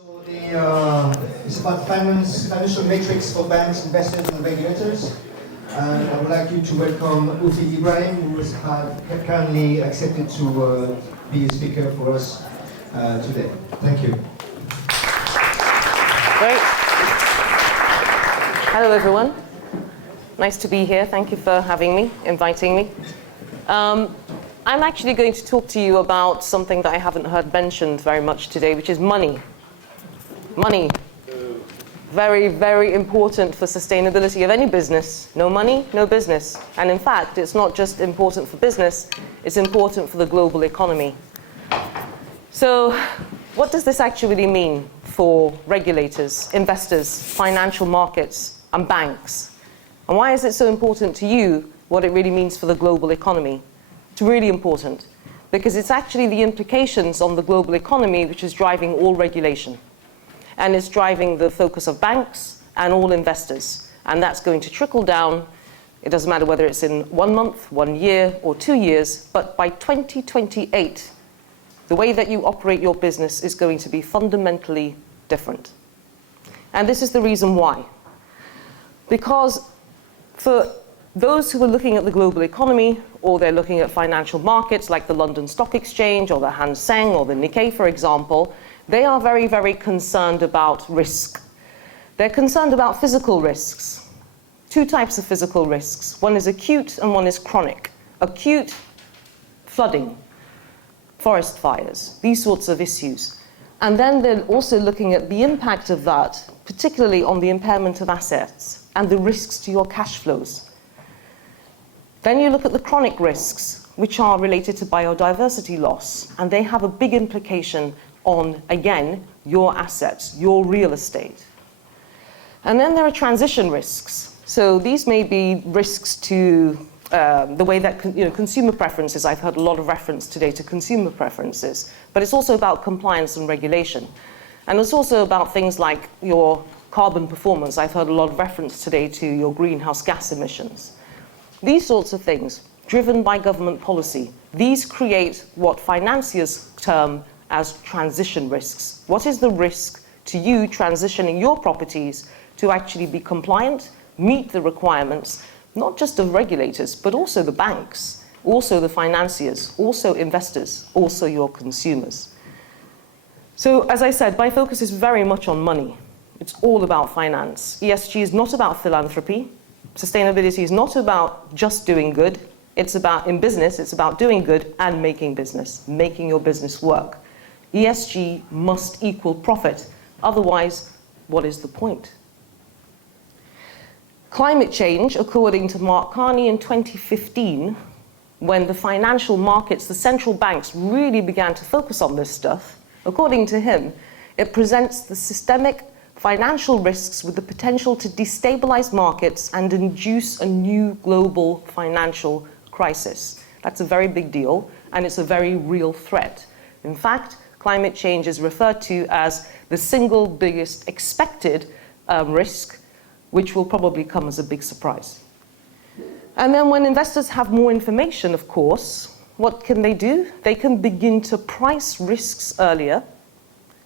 So it's about financial metrics for banks, investors, and regulators. And I would like you to welcome Ufi Ibrahim, who has kindly accepted to be a speaker for us today. Thank you. Great. Hello, everyone. Nice to be here. Thank you for having me, inviting me. I'm actually going to talk to you about something that I haven't heard mentioned very much today, which is money. Money. Very, very important for sustainability of any business. No money, no business. And in fact, it's not just important for business, it's important for the global economy. So what does this actually mean for regulators, investors, financial markets, and banks? And why is it so important to you what it really means for the global economy? It's really important because it's actually the implications on the global economy which is driving all regulation. And it's driving the focus of banks and all investors. And that's going to trickle down. It doesn't matter whether it's in 1 month, 1 year, or 2 years, but by 2028, the way that you operate your business is going to be fundamentally different. And this is the reason why. Because for those who are looking at the global economy, or they're looking at financial markets like the London Stock Exchange, or the Hang Seng, or the Nikkei, for example, they are very, very concerned about risk. They're concerned about physical risks. 2 types of physical risks. One is acute and one is chronic. Acute, flooding, forest fires, these sorts of issues. And then they're also looking at the impact of that, particularly on the impairment of assets and the risks to your cash flows. Then you look at the chronic risks, which are related to biodiversity loss, and they have a big implication on, again, your assets, your real estate. And then there are transition risks. So these may be risks to the way that consumer preferences. I've heard a lot of reference today to consumer preferences, but it's also about compliance and regulation. And it's also about things like your carbon performance. I've heard a lot of reference today to your greenhouse gas emissions. These sorts of things, driven by government policy, these create what financiers term as transition risks. What is the risk to you transitioning your properties to actually be compliant, meet the requirements, not just of regulators, but also the banks, also the financiers, also investors, also your consumers? So as I said, my focus is very much on money. It's all about finance. ESG is not about philanthropy. Sustainability is not about just doing good. It's about, in business, it's about doing good and making business, making your business work. ESG must equal profit. Otherwise, what is the point? Climate change, according to Mark Carney in 2015, when the financial markets, the central banks really began to focus on this stuff, according to him, it presents the systemic financial risks with the potential to destabilize markets and induce a new global financial crisis. That's a very big deal, and it's a very real threat. In fact, climate change is referred to as the single biggest expected risk, which will probably come as a big surprise. And then when investors have more information, of course, what can they do? They can begin to price risks earlier,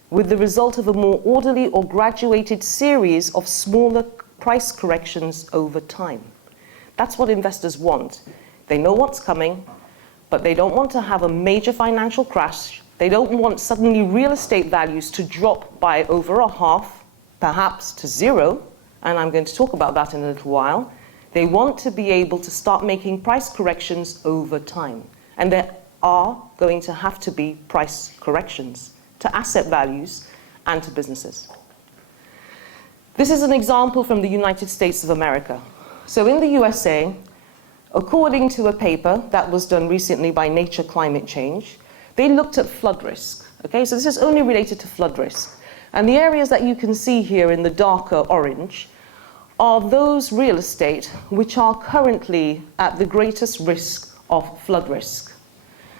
with the result of a more orderly or graduated series of smaller price corrections over time. That's what investors want. They know what's coming, but they don't want to have a major financial crash. They don't want suddenly real estate values to drop by over a half, perhaps to 0, and I'm going to talk about that in a little while. They want to be able to start making price corrections over time. And there are going to have to be price corrections to asset values and to businesses. This is an example from the United States of America. So in the USA, according to a paper that was done recently by Nature Climate Change, they looked at flood risk. Okay, so this is only related to flood risk. And the areas that you can see here in the darker orange are those real estate which are currently at the greatest risk of flood risk.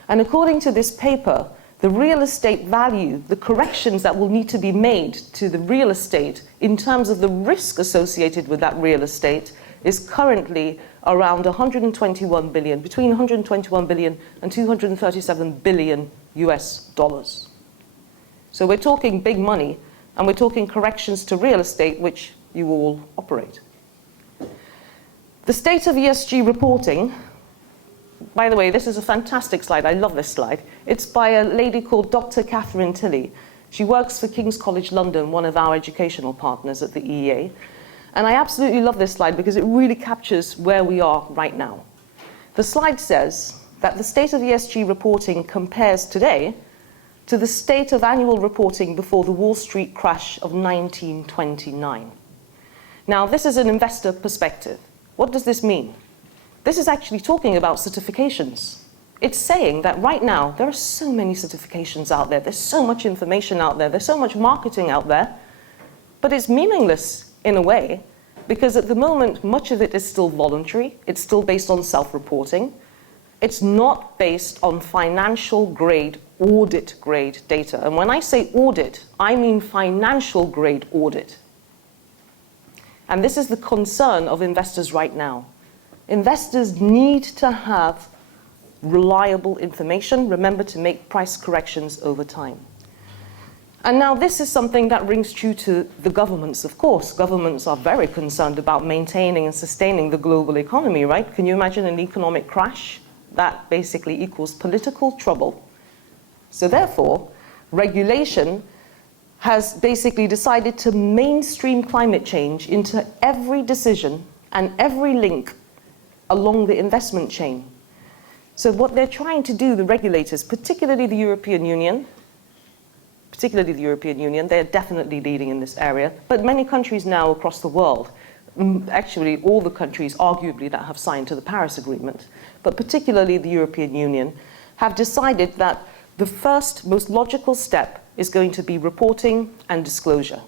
And according to this paper, the real estate value, the corrections that will need to be made to the real estate in terms of the risk associated with that real estate is currently around 121 billion, between 121 billion and 237 billion US dollars. So we're talking big money And we're talking corrections to real estate, which you all operate. The state of ESG reporting, by the way, this is a fantastic slide. I love this slide. It's by a lady called Dr. Catherine Tilley. She works for King's College London, one of our educational partners at the EEA. And I absolutely love this slide because it really captures where we are right now. The slide says that the state of ESG reporting compares today to the state of annual reporting before the Wall Street crash of 1929. Now, this is an investor perspective. What does this mean? This is actually talking about certifications. It's saying that right now, there are so many certifications out there, there's so much information out there, there's so much marketing out there, but it's meaningless in a way, because at the moment, much of it is still voluntary, it's still based on self-reporting, it's not based on financial grade, audit grade data. And when I say audit, I mean financial grade audit. And this is the concern of investors right now. Investors need to have reliable information. Remember to make price corrections over time. And now this is something that rings true to the governments, of course. Governments are very concerned about maintaining and sustaining the global economy, right? Can you imagine an economic crash? That basically equals political trouble. So therefore, regulation has basically decided to mainstream climate change into every decision and every link along the investment chain. So what they're trying to do, the regulators, particularly the European Union, they're definitely leading in this area, but many countries now across the world, actually all the countries arguably that have signed to the Paris Agreement, but particularly the European Union, have decided that the first most logical step is going to be reporting and disclosure.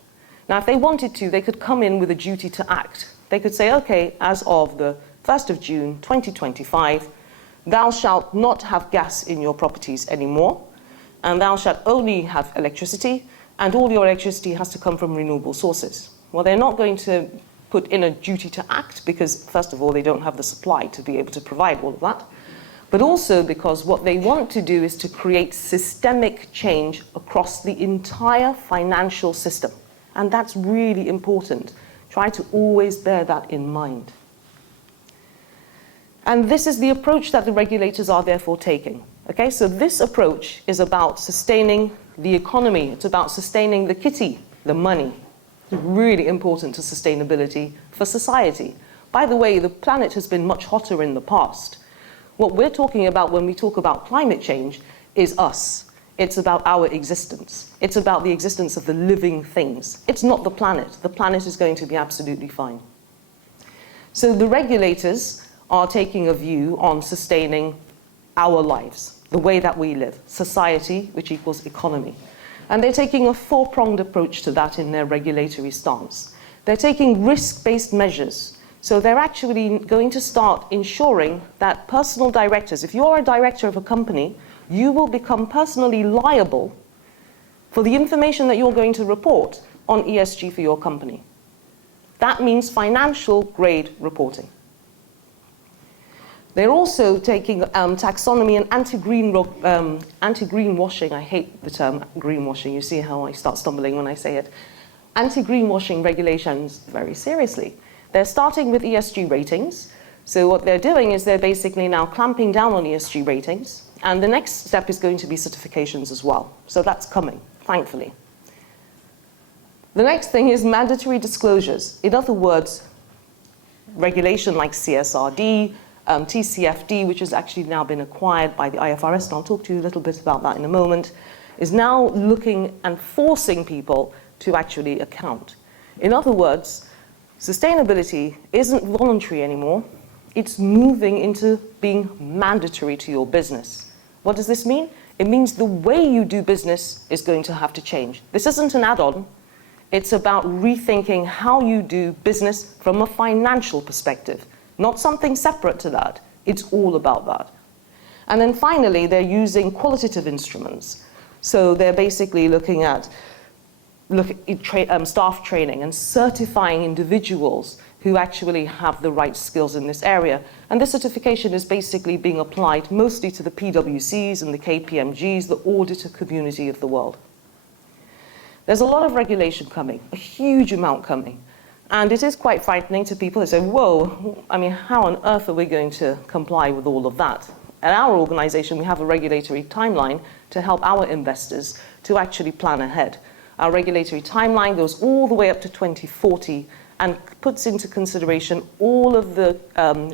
Now, if they wanted to, they could come in with a duty to act. They could say, okay, as of the 1st of June 2025, thou shalt not have gas in your properties anymore, and thou shalt only have electricity, and all your electricity has to come from renewable sources. Well, they're not going to put in a duty to act because, first of all, they don't have the supply to be able to provide all of that, but also because what they want to do is to create systemic change across the entire financial system. And that's really important. Try to always bear that in mind. And this is the approach that the regulators are therefore taking. Okay, so this approach is about sustaining the economy. It's about sustaining the kitty, the money. It's really important to sustainability for society. By the way, the planet has been much hotter in the past. What we're talking about when we talk about climate change is us. It's about our existence. It's about the existence of the living things. It's not the planet. The planet is going to be absolutely fine. So the regulators are taking a view on sustaining our lives, the way that we live, society, which equals economy. And they're taking a four-pronged approach to that in their regulatory stance. They're taking risk-based measures. So they're actually going to start ensuring that personal directors, if you're a director of a company, you will become personally liable for the information that you're going to report on ESG for your company. That means financial grade reporting. They're also taking taxonomy and anti-greenwashing. I hate the term greenwashing. You see how I start stumbling when I say it. Anti-greenwashing regulations very seriously. They're starting with ESG ratings. So what they're doing is they're basically now clamping down on ESG ratings. And the next step is going to be certifications as well. So that's coming, thankfully. The next thing is mandatory disclosures. In other words, regulation like CSRD, TCFD, which has actually now been acquired by the IFRS, and I'll talk to you a little bit about that in a moment, is now looking and forcing people to actually account. In other words, sustainability isn't voluntary anymore. It's moving into being mandatory to your business. What does this mean? It means the way you do business is going to have to change. This isn't an add-on. It's about rethinking how you do business from a financial perspective. Not something separate to that. It's all about that. And then finally, they're using qualitative instruments. So they're basically looking at staff training and certifying individuals who actually have the right skills in this area. And this certification is basically being applied mostly to the PwCs and the KPMGs, the auditor community of the world. There's a lot of regulation coming, a huge amount coming. And it is quite frightening to people. They say, whoa, I mean, how on earth are we going to comply with all of that? At our organization, we have a regulatory timeline to help our investors to actually plan ahead. Our regulatory timeline goes all the way up to 2040 and puts into consideration all of the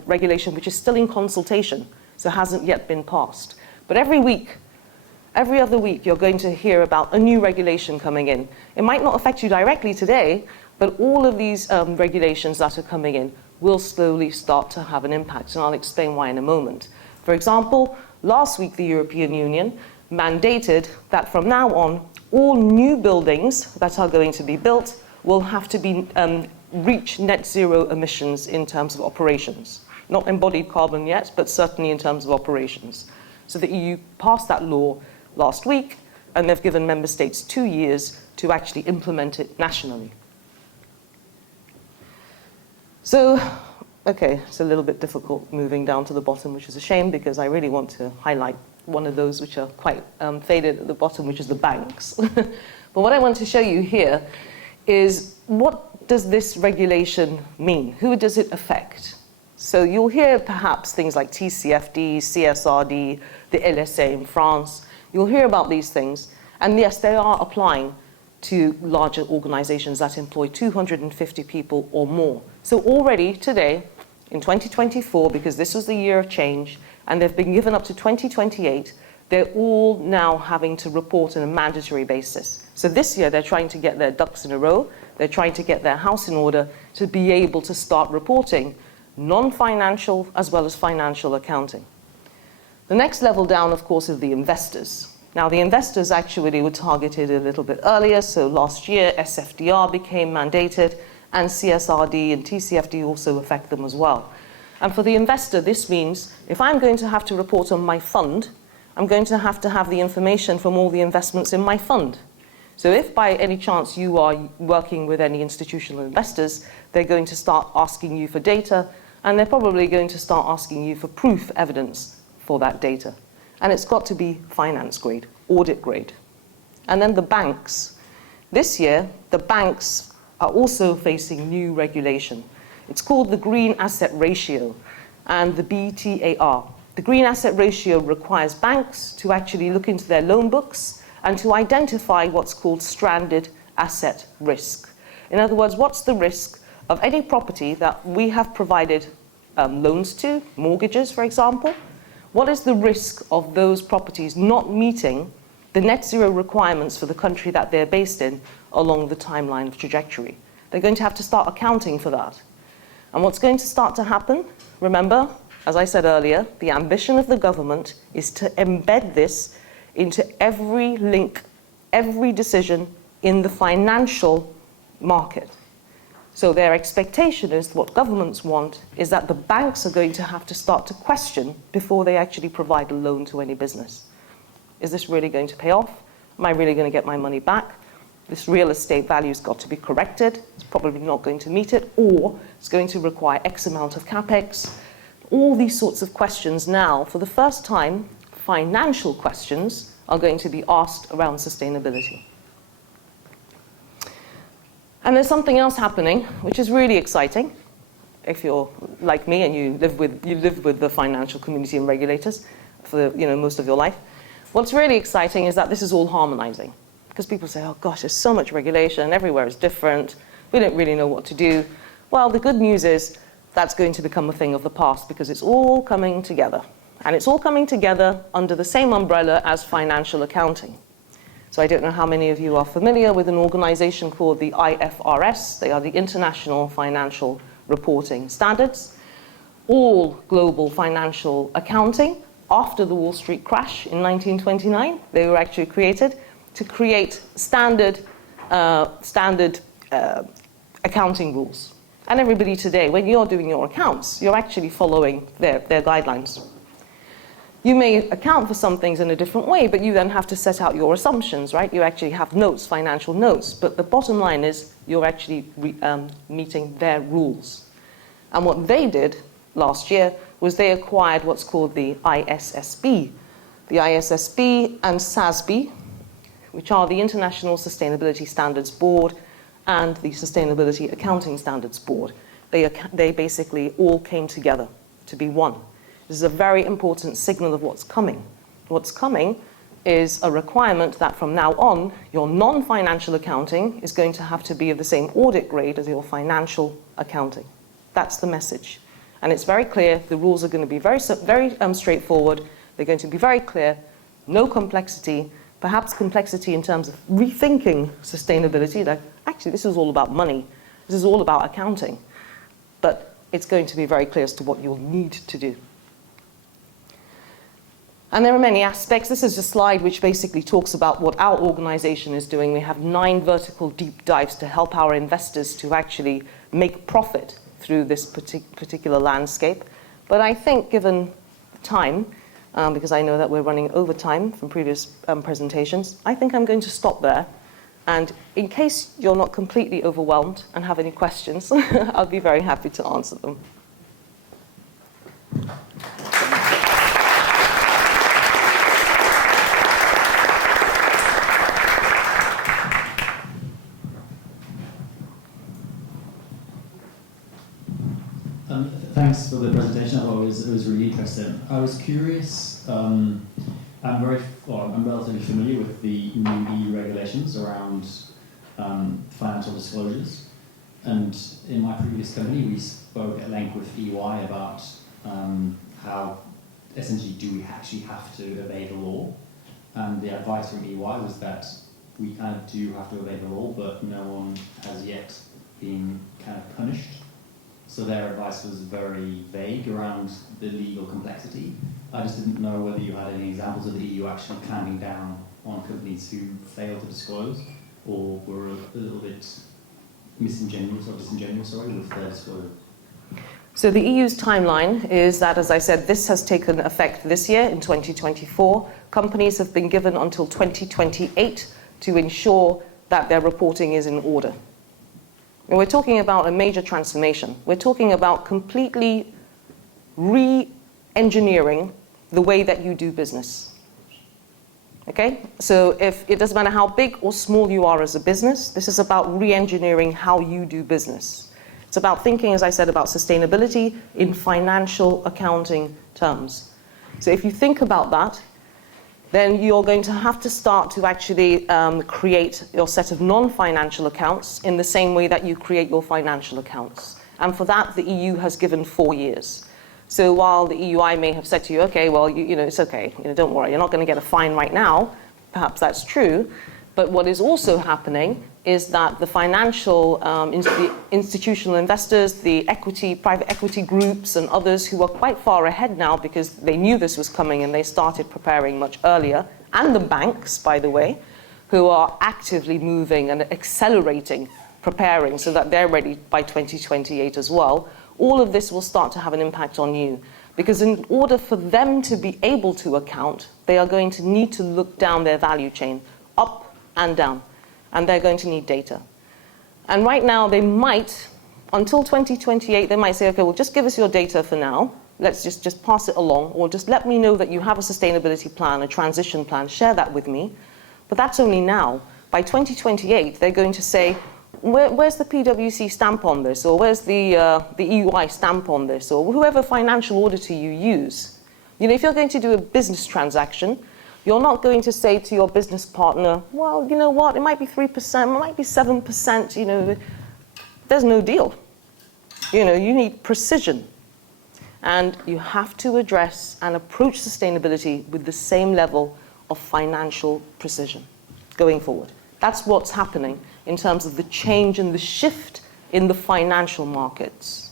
regulation which is still in consultation, so hasn't yet been passed. But every week, every other week, you're going to hear about a new regulation coming in. It might not affect you directly today, but all of these regulations that are coming in will slowly start to have an impact, and I'll explain why in a moment. For example, last week the European Union mandated that from now on, all new buildings that are going to be built will have to be reach net zero emissions in terms of operations. Not embodied carbon yet, but certainly in terms of operations. So the EU passed that law last week, and they've given member states 2 years to actually implement it nationally. So, okay, it's a little bit difficult moving down to the bottom, which is a shame because I really want to highlight one of those which are quite faded at the bottom, which is the banks. But what I want to show you here is what does this regulation mean? Who does it affect? So you'll hear perhaps things like TCFD, CSRD, the LSA in France. You'll hear about these things. And yes, they are applying to larger organizations that employ 250 people or more. So already today, in 2024, because this was the year of change, and they've been given up to 2028, they're all now having to report on a mandatory basis. So this year, they're trying to get their ducks in a row. They're trying to get their house in order to be able to start reporting non-financial as well as financial accounting. The next level down, of course, is the investors. Now, the investors actually were targeted a little bit earlier. So last year, SFDR became mandated, and CSRD and TCFD also affect them as well. And for the investor, this means if I'm going to have to report on my fund, I'm going to have the information from all the investments in my fund. So if by any chance you are working with any institutional investors, they're going to start asking you for data, and they're probably going to start asking you for proof evidence for that data. And it's got to be finance grade, audit grade. And then the banks. This year, the banks are also facing new regulation. It's called the Green Asset Ratio and the BTAR. The Green Asset Ratio requires banks to actually look into their loan books and to identify what's called stranded asset risk. In other words, what's the risk of any property that we have provided loans to, mortgages, for example? What is the risk of those properties not meeting the net zero requirements for the country that they're based in along the timeline of trajectory? They're going to have to start accounting for that. And what's going to start to happen, remember, as I said earlier, the ambition of the government is to embed this into every link, every decision in the financial market. So their expectation is what governments want is that the banks are going to have to start to question before they actually provide a loan to any business. Is this really going to pay off? Am I really going to get my money back? This real estate value's got to be corrected. It's probably not going to meet it, or it's going to require X amount of capex. All these sorts of questions now, for the first time, financial questions are going to be asked around sustainability. And there's something else happening, which is really exciting. If you're like me and you live with the financial community and regulators for most of your life, what's really exciting is that this is all harmonizing. Because people say, oh gosh, there's so much regulation, everywhere is different, we don't really know what to do. Well, the good news is that's going to become a thing of the past because it's all coming together. And it's all coming together under the same umbrella as financial accounting. So I don't know how many of you are familiar with an organization called the IFRS. They are the International Financial Reporting Standards. All global financial accounting, after the Wall Street crash in 1929, they were actually created to create standard accounting rules. And everybody today, when you're doing your accounts, you're actually following their guidelines. You may account for some things in a different way, but you then have to set out your assumptions, right? You actually have notes, financial notes. But the bottom line is you're actually meeting their rules. And what they did last year was they acquired what's called the ISSB. The ISSB and SASB, which are the International Sustainability Standards Board and the Sustainability Accounting Standards Board. They basically all came together to be one. This is a very important signal of what's coming. What's coming is a requirement that from now on, your non-financial accounting is going to have to be of the same audit grade as your financial accounting. That's the message. And it's very clear. The rules are going to be very straightforward. They're going to be very clear. No complexity, perhaps complexity in terms of rethinking sustainability. Like, actually, this is all about money. This is all about accounting. But it's going to be very clear as to what you'll need to do. And there are many aspects. This is a slide which basically talks about what our organization is doing. We have 9 vertical deep dives to help our investors to actually make profit through this particular landscape. But I think given time, because I know that we're running over time from previous presentations, I think I'm going to stop there. And in case you're not completely overwhelmed and have any questions, I'll be very happy to answer them. Thanks for the presentation. I thought it was really interesting. I was curious. I'm relatively familiar with the new EU regulations around financial disclosures, and in my previous company, we spoke at length with EY about how essentially do we actually have to obey the law, and the advice from EY was that we kind of do have to obey the law, but no one has yet been kind of punished. So their advice was very vague around the legal complexity. I just didn't know whether you had any examples of the EU actually clamping down on companies who failed to disclose or were a little bit disingenuous with their disclosure. So the EU's timeline is that, as I said, this has taken effect this year in 2024. Companies have been given until 2028 to ensure that their reporting is in order. And we're talking about a major transformation. We're talking about completely re-engineering the way that you do business. Okay? So if it doesn't matter how big or small you are as a business, this is about re-engineering how you do business. It's about thinking, as I said, about sustainability in financial accounting terms. So if you think about that, then you're going to have to start to actually create your set of non-financial accounts in the same way that you create your financial accounts. And for that, the EU has given 4 years. So while the EUI may have said to you, okay, well, it's okay, don't worry, you're not going to get a fine right now, perhaps that's true, but what is also happening is that the financial institutional investors, the private equity groups and others who are quite far ahead now because they knew this was coming and they started preparing much earlier, and the banks, by the way, who are actively moving and accelerating, preparing so that they're ready by 2028 as well, all of this will start to have an impact on you. Because in order for them to be able to account, they are going to need to look down their value chain, up and down. And they're going to need data. And right now, they might, until 2028, they might say, okay, well, just give us your data for now. Let's just pass it along, or just let me know that you have a sustainability plan, a transition plan, share that with me. But that's only now. By 2028, they're going to say, where's the PwC stamp on this? Or where's the EUI stamp on this? Or whoever financial auditor you use. If you're going to do a business transaction, you're not going to say to your business partner, well, you know what, it might be 3%, it might be 7%, there's no deal. You need precision. And you have to address and approach sustainability with the same level of financial precision going forward. That's what's happening in terms of the change and the shift in the financial markets.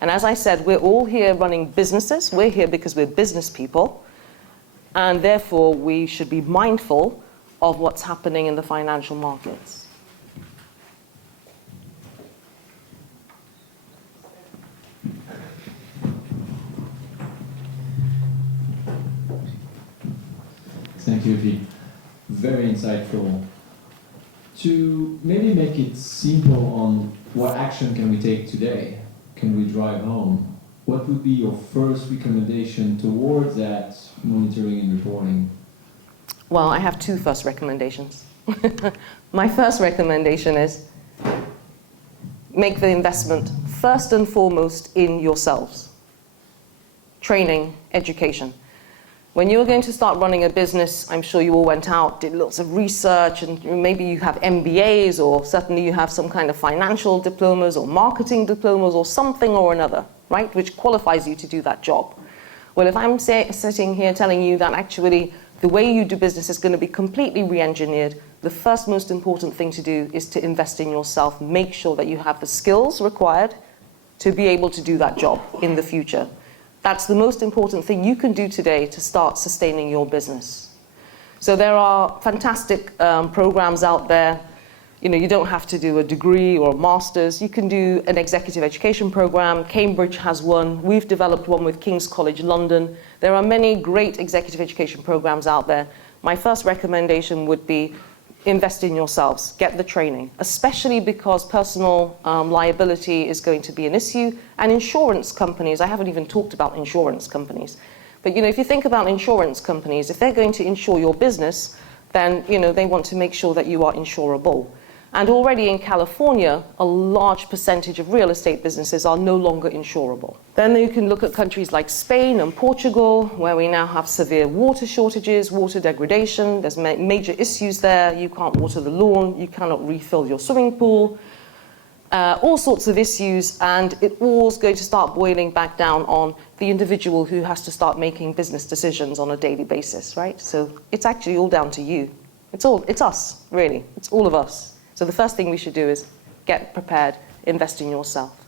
And as I said, we're all here running businesses. We're here because we're business people. And therefore, we should be mindful of what's happening in the financial markets. Thank you, Ufi. Very insightful. To maybe make it simple on what action can we take today, can we drive home? What would be your first recommendation towards that monitoring and reporting? Well, I have 2 first recommendations. My first recommendation is make the investment first and foremost in yourselves. Training, education. When you're going to start running a business, I'm sure you all went out, did lots of research, and maybe you have MBAs, or certainly you have some kind of financial diplomas or marketing diplomas or something or another, right, which qualifies you to do that job. Well, if I'm sitting here telling you that actually the way you do business is going to be completely re-engineered, the first most important thing to do is to invest in yourself. Make sure that you have the skills required to be able to do that job in the future. That's the most important thing you can do today to start sustaining your business. So there are fantastic programs out there. You know, you don't have to do a degree or a master's. You can do an executive education program. Cambridge has one. We've developed one with King's College London. There are many great executive education programs out there. My first recommendation would be invest in yourselves, get the training, especially because personal liability is going to be an issue, and insurance companies, I haven't even talked about insurance companies, but you know, if you think about insurance companies, if they're going to insure your business, then you know, they want to make sure that you are insurable. And already in California, a large percentage of real estate businesses are no longer insurable. Then you can look at countries like Spain and Portugal, where we now have severe water shortages, water degradation. There's major issues there. You can't water the lawn. You cannot refill your swimming pool. All sorts of issues, and it all's going to start boiling back down on the individual who has to start making business decisions on a daily basis, right? So it's actually all down to you. It's us, really. It's all of us. So the first thing we should do is get prepared, invest in yourself.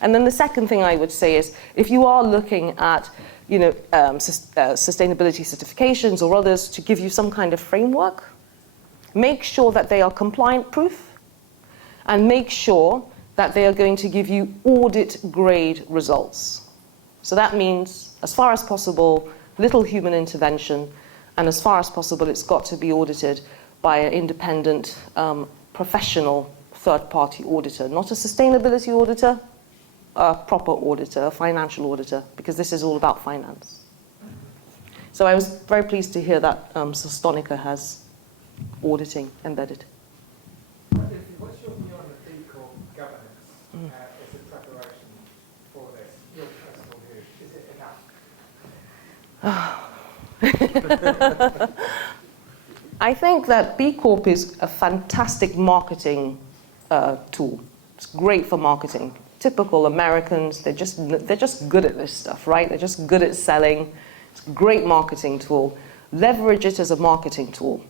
And then the second thing I would say is, if you are looking at, you know, sustainability certifications or others to give you some kind of framework, make sure that they are compliant proof, and make sure that they are going to give you audit grade results. So that means, as far as possible, little human intervention, and as far as possible, it's got to be audited by an independent professional third-party auditor, not a sustainability auditor, a proper auditor, a financial auditor, because this is all about finance. So I was very pleased to hear that Sostonica has auditing embedded. What's your view on the B Corp governance as a preparation for this? Your personal view, is it enough? I think that B Corp is a fantastic marketing tool. It's great for marketing. Typical Americans, they're just good at this stuff, right? They're just good at selling. It's a great marketing tool. Leverage it as a marketing tool,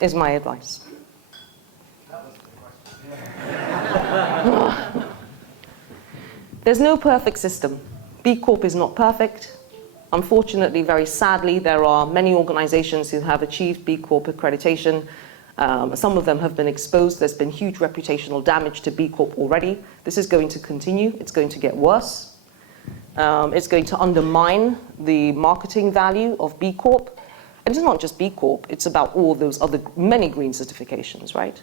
is my advice. That was the question. There's no perfect system. B Corp is not perfect. Unfortunately, very sadly, there are many organizations who have achieved B Corp accreditation. Some of them have been exposed. There's been huge reputational damage to B Corp already. This is going to continue. It's going to get worse. It's going to undermine the marketing value of B Corp. And it's not just B Corp. It's about all those other many green certifications, right?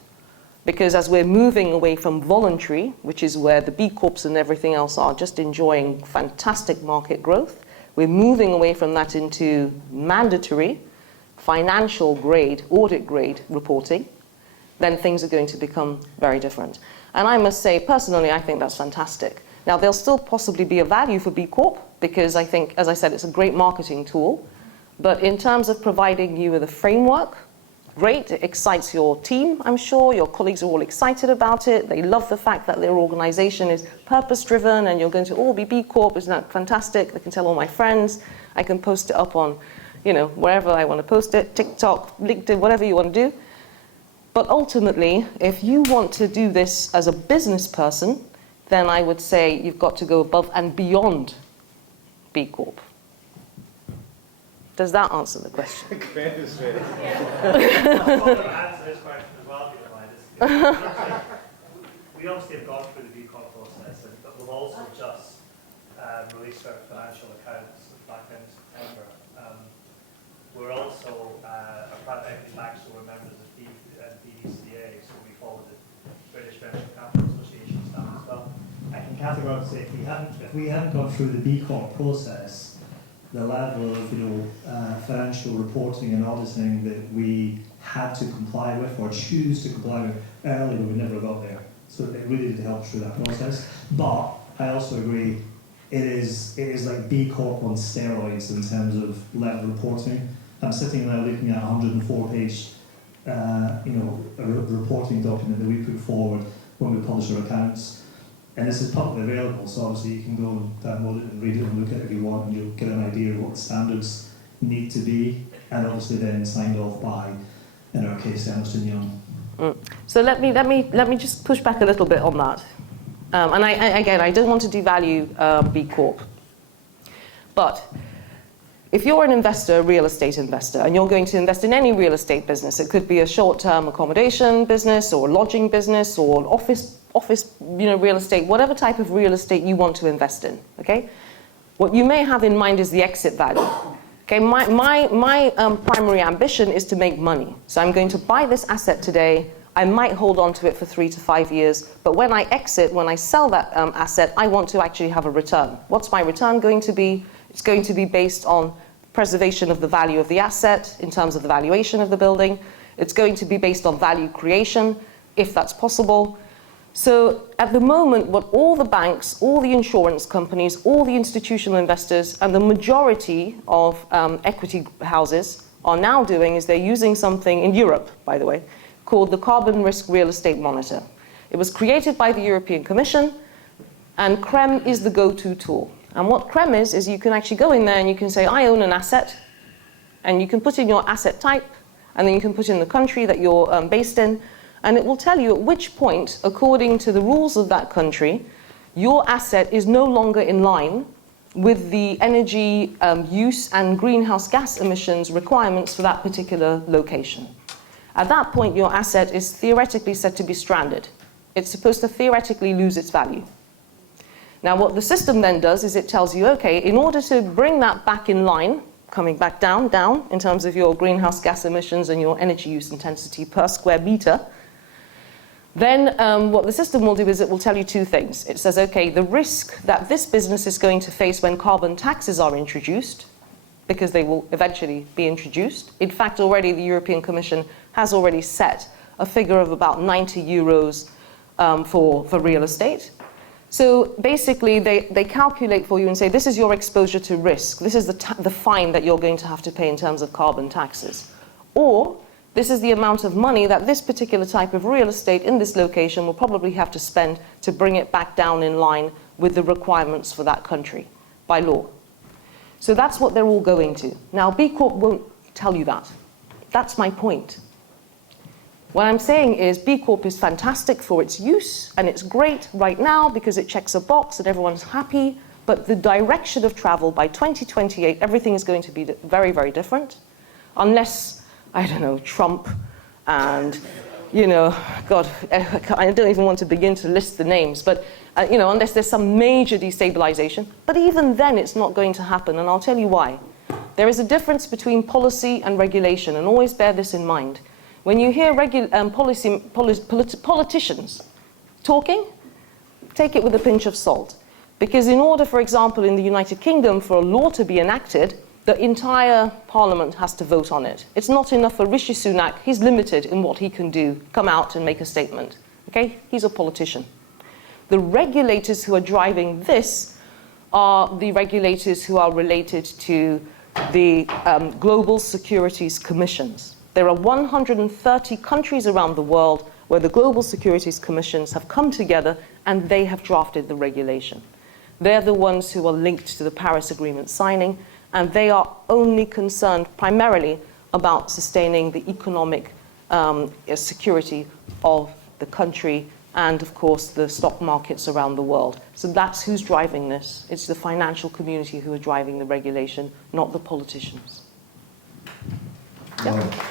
Because as we're moving away from voluntary, which is where the B Corps and everything else are just enjoying fantastic market growth, we're moving away from that into mandatory, financial grade, audit grade reporting, then things are going to become very different. And I must say, personally, I think that's fantastic. Now, there'll still possibly be a value for B Corp, because I think, as I said, it's a great marketing tool. But in terms of providing you with a framework, great, it excites your team, I'm sure. Your colleagues are all excited about it. They love the fact that their organization is purpose-driven and you're going to all be B Corp. Isn't that fantastic? I can tell all my friends. I can post it up on, you know, wherever I want to post it, TikTok, LinkedIn, whatever you want to do. But ultimately, if you want to do this as a business person, then I would say you've got to go above and beyond B Corp. Does that answer the question? Great, it's really. I'll answer this question as well, if you don't mind. We obviously have gone through the B Corp process, but we've also just released our financial accounts back in September. We're also a private equity bank, so we're members of BDCA, so we follow the British Venture Capital Association standard as well. I can categorically say if we hadn't gone through the B Corp process, the level of financial reporting and auditing that we had to comply with or choose to comply with early, but we never got there. So it really did help through that process. But I also agree, it is like B Corp on steroids in terms of level of reporting. I'm sitting there looking at a 104-page reporting document that we put forward when we publish our accounts. And this is publicly available, so obviously you can go and download it and read it and look at it if you want, and you'll get an idea of what the standards need to be, and obviously then signed off by, in our case, Ernst & Young. So let me just push back a little bit on that. And I don't want to devalue B Corp. But if you're an investor, a real estate investor, and you're going to invest in any real estate business, it could be a short-term accommodation business or a lodging business or an office real estate, whatever type of real estate you want to invest in, okay? What you may have in mind is the exit value. Okay, my primary ambition is to make money. So I'm going to buy this asset today. I might hold on to it for 3 to 5 years, but when I exit, when I sell that asset, I want to actually have a return. What's my return going to be? It's going to be based on preservation of the value of the asset in terms of the valuation of the building. It's going to be based on value creation, if that's possible. So at the moment, what all the banks, all the insurance companies, all the institutional investors, and the majority of equity houses are now doing is they're using something in Europe, by the way, called the Carbon Risk Real Estate Monitor. It was created by the European Commission, and CREM is the go-to tool. And what CREM is you can actually go in there and you can say, I own an asset, and you can put in your asset type, and then you can put in the country that you're based in, and it will tell you at which point, according to the rules of that country, your asset is no longer in line with the energy use and greenhouse gas emissions requirements for that particular location. At that point, your asset is theoretically said to be stranded. It's supposed to theoretically lose its value. Now, what the system then does is it tells you, okay, in order to bring that back in line, coming back down in terms of your greenhouse gas emissions and your energy use intensity per square meter, then what the system will do is it will tell you 2 things. It says, okay, the risk that this business is going to face when carbon taxes are introduced, because they will eventually be introduced. In fact, already the European Commission has already set a figure of about 90 euros for real estate. So basically, they calculate for you and say, this is your exposure to risk. This is the fine that you're going to have to pay in terms of carbon taxes. Or this is the amount of money that this particular type of real estate in this location will probably have to spend to bring it back down in line with the requirements for that country by law. So that's what they're all going to. Now, B Corp won't tell you that. That's my point. What I'm saying is B Corp is fantastic for its use, and it's great right now because it checks a box and everyone's happy, but the direction of travel by 2028, everything is going to be very, very different, unless, I don't know, Trump and, God, I don't even want to begin to list the names, but, unless there's some major destabilization. But even then, it's not going to happen, and I'll tell you why. There is a difference between policy and regulation, and always bear this in mind. When you hear politicians talking, take it with a pinch of salt. Because in order, for example, in the United Kingdom, for a law to be enacted, the entire parliament has to vote on it. It's not enough for Rishi Sunak. He's limited in what he can do, come out and make a statement. Okay? He's a politician. The regulators who are driving this are the regulators who are related to the Global Securities Commissions. There are 130 countries around the world where the Global Securities Commissions have come together and they have drafted the regulation. They're the ones who are linked to the Paris Agreement signing, and they are only concerned primarily about sustaining the economic security of the country and, of course, the stock markets around the world. So that's who's driving this. It's the financial community who are driving the regulation, not the politicians. Yeah.